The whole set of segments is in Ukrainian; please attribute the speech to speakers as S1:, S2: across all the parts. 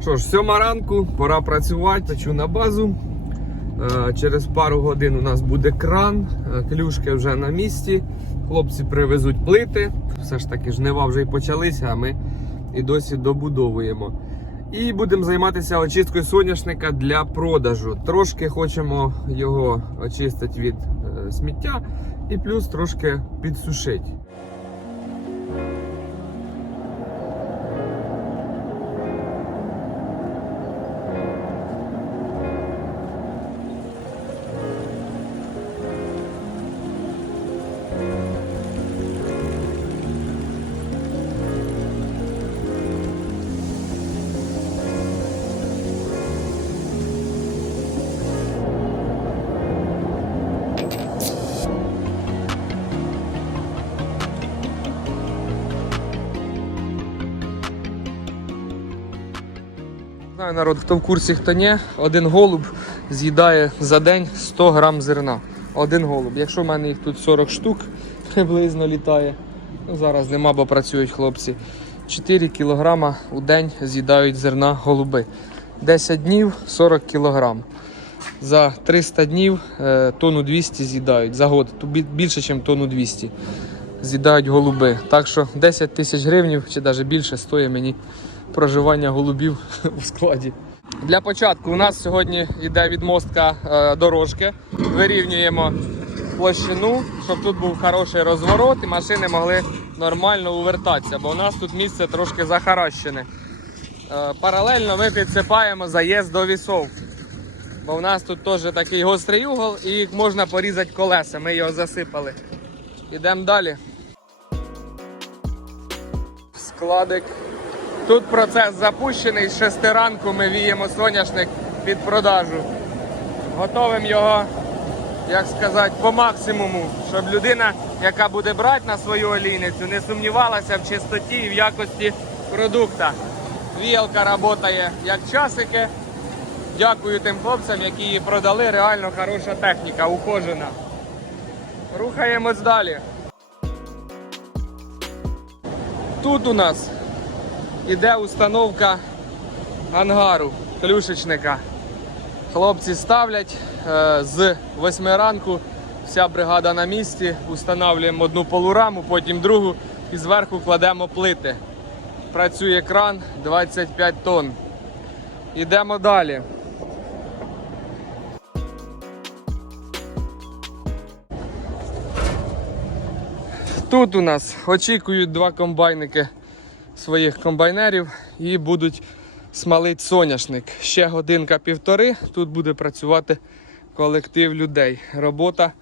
S1: Що ж, сьома ранку, пора працювати, Хочу на базу. Е, Через пару годин у нас буде кран, е, клюшки вже на місці. Хлопці привезуть плити. Все ж таки жнива вже й почалися, а ми і досі добудовуємо. І будемо займатися очисткою соняшника для продажу. Трошки хочемо його очистити від е, сміття і плюс трошки підсушити. Знаю народ, хто в курсі, хто ні, один голуб з'їдає за день 100 грам зерна. Один голуб. Якщо в мене їх тут 40 штук приблизно літає, ну зараз нема, бо працюють хлопці. 4 кілограма у день з'їдають зерна голуби. 10 днів 40 кілограм. За 300 днів е, тонну 200 з'їдають. За год більше, ніж тонну 200 з'їдають голуби. Так що 10 тисяч гривень чи навіть більше стоїть мені проживання голубів у складі. Для початку у нас сьогодні йде відмостка е, дорожки. Вирівнюємо площину, щоб тут був хороший розворот і машини могли нормально увертатися, бо у нас тут місце трошки захаращене. Е, паралельно ми підсипаємо заїзд до вісов. Бо в нас тут теж такий гострий угол і їх можна порізати колеса. Ми його засипали. Ідемо далі. Складик. Тут процес запущений. З 6 ранку ми віємо соняшник під продажу. Готовим його, як сказати, по максимуму, щоб людина, яка буде брати на свою олійницю, не сумнівалася в чистоті і в якості продукта. Віялка працює як часики. Дякую тим хлопцям, які її продали. Реально хороша техніка, ухожена. Рухаємось далі. Тут у нас іде установка ангару клюшечника. Хлопці ставлять е, з 8 ранку. Вся бригада на місці. Установлюємо одну полураму, потім другу і зверху кладемо плити. Працює кран 25 тонн. Ідемо далі. Тут у нас очікують два комбайники своїх комбайнерів і будуть смалити соняшник. Ще годинка півтори. Тут буде працювати колектив людей. Робота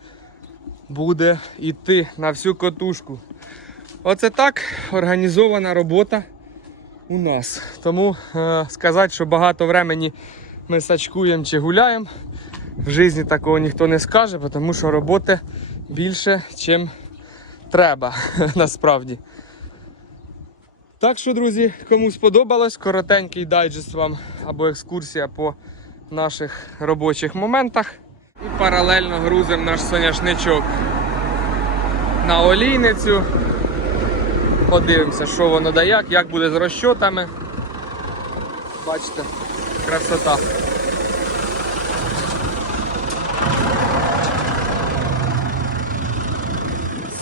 S1: буде йти на всю котушку. Оце так організована робота у нас. Тому е, сказати, що багато времени ми сачкуємо чи гуляємо. В житті такого ніхто не скаже, тому що роботи більше, ніж треба насправді. Так що, друзі, кому сподобалось, коротенький дайджест вам або екскурсія по наших робочих моментах. І паралельно грузимо наш соняшничок на олійницю. Подивимося, що воно да як, як буде з розчотами. Бачите, красота.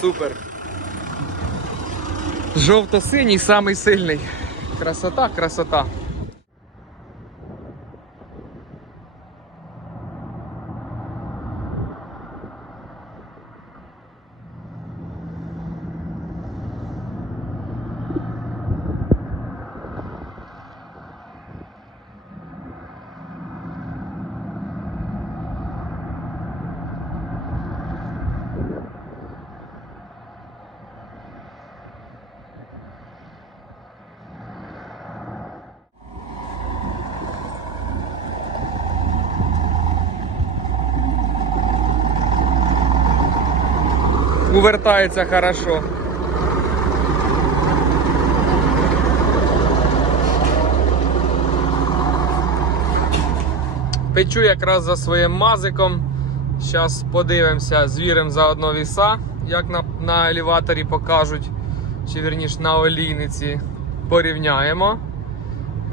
S1: Супер. Жовто-синій самий сильний. Красота, красота. Увертається хорошо. Печу якраз за своїм мазиком. Зараз подивимося, звіримо заодно віса, як на, на елеваторі покажуть, чи вірніш на олійниці порівняємо.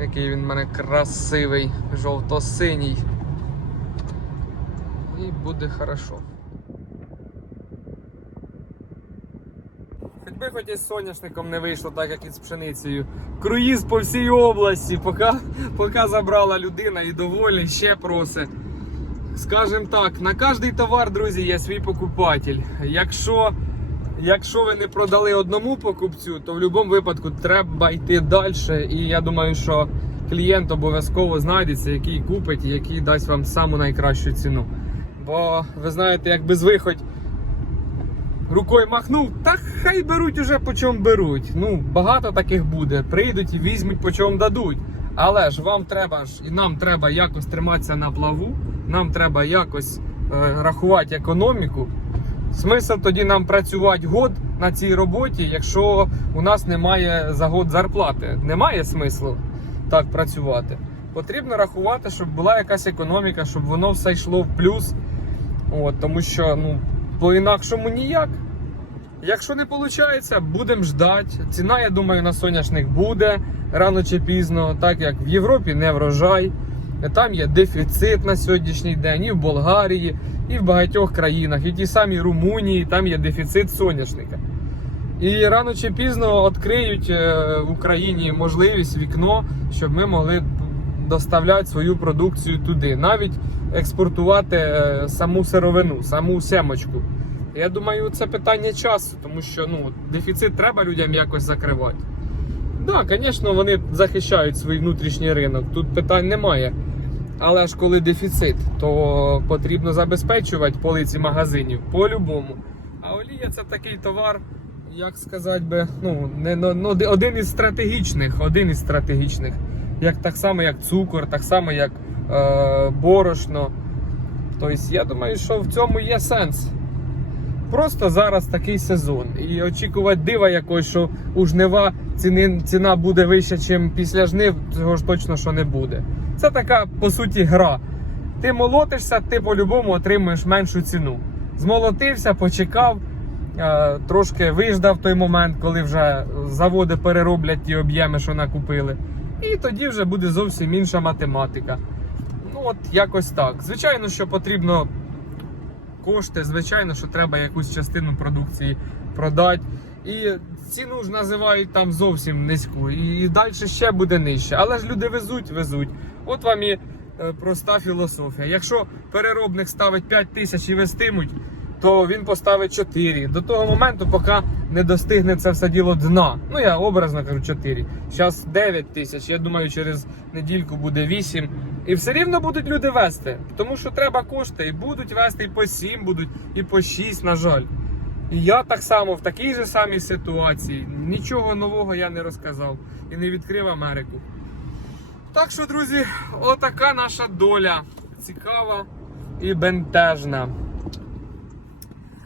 S1: Який він в мене красивий, жовто-синій. І буде хорошо. Хоч би хоч із соняшником не вийшло, так як і з пшеницею. Круїз по всій області, поки, поки забрала людина і доволі ще просить. Скажем так, на кожний товар, друзі, є свій покупатель. Якщо, якщо ви не продали одному покупцю, то в будь-якому випадку треба йти далі. І я думаю, що клієнт обов'язково знайдеться, який купить і який дасть вам саму найкращу ціну. Бо ви знаєте, як безвиходь рукою махнув, та хай беруть уже по чому беруть. Ну, багато таких буде. Прийдуть і візьмуть по чому дадуть. Але ж вам треба ж і нам треба якось триматися на плаву, нам треба якось е, рахувати економіку. Смисл тоді нам працювати год на цій роботі, якщо у нас немає за год зарплати. Немає смислу так працювати. Потрібно рахувати, щоб була якась економіка, щоб воно все йшло в плюс. От, тому що ну, по-інакшому ніяк. Якщо не виходить, будемо ждати. Ціна, я думаю, на соняшник буде рано чи пізно, так як в Європі не врожай. Там є дефіцит на сьогоднішній день і в Болгарії, і в багатьох країнах, і ті самі Румунії, там є дефіцит соняшника. І рано чи пізно відкриють е, в Україні можливість вікно, щоб ми могли доставляти свою продукцію туди, навіть експортувати е, саму сировину, саму семочку. Я думаю, це питання часу, тому що ну, дефіцит треба людям якось закривати. Так, да, звісно, вони захищають свій внутрішній ринок, тут питань немає. Але ж коли дефіцит, то потрібно забезпечувати полиці магазинів по-любому. А олія це такий товар, як сказати би, ну, не, ну, ну, один із стратегічних, один із стратегічних. Як так само, як цукор, так само, як борошно. Тобто, я думаю, що в цьому є сенс. Просто зараз такий сезон. І очікувати дива якось, що у жнива ціни, ціна буде вища, ніж після жнив, цього ж точно що не буде. Це така, по суті, гра. Ти молотишся, ти по-любому отримуєш меншу ціну. Змолотився, почекав, е, трошки виждав той момент, коли вже заводи перероблять ті об'єми, що накупили. І тоді вже буде зовсім інша математика. От якось так. Звичайно, що потрібно кошти, звичайно, що треба якусь частину продукції продати. І ціну ж називають там зовсім низьку. І далі ще буде нижче. Але ж люди везуть, везуть. От вам і е, проста філософія. Якщо переробник ставить 5 тисяч і вестимуть, то він поставить 4. До того моменту, поки не достигне це все діло дна. Ну я образно кажу 4. Зараз 9 тисяч. Я думаю, через недільку буде 8. І все рівно будуть люди вести. Тому що треба кошти. І будуть вести і по 7 будуть, і по 6, на жаль. І я так само в такій же самій ситуації. Нічого нового я не розказав і не відкрив Америку. Так що, друзі, отака наша доля. Цікава і бентежна.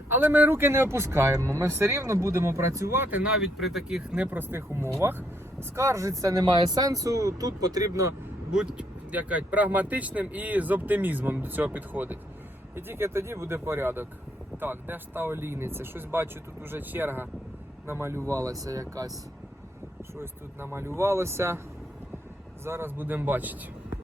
S1: Але ми руки не опускаємо. Ми все рівно будемо працювати навіть при таких непростих умовах. Скаржиться немає сенсу. Тут потрібно бути якось прагматичним і з оптимізмом до цього підходить. І тільки тоді буде порядок. Так, де ж та олійниця? Щось бачу, тут уже черга намалювалася якась. Щось тут намалювалося. Зараз будемо бачити.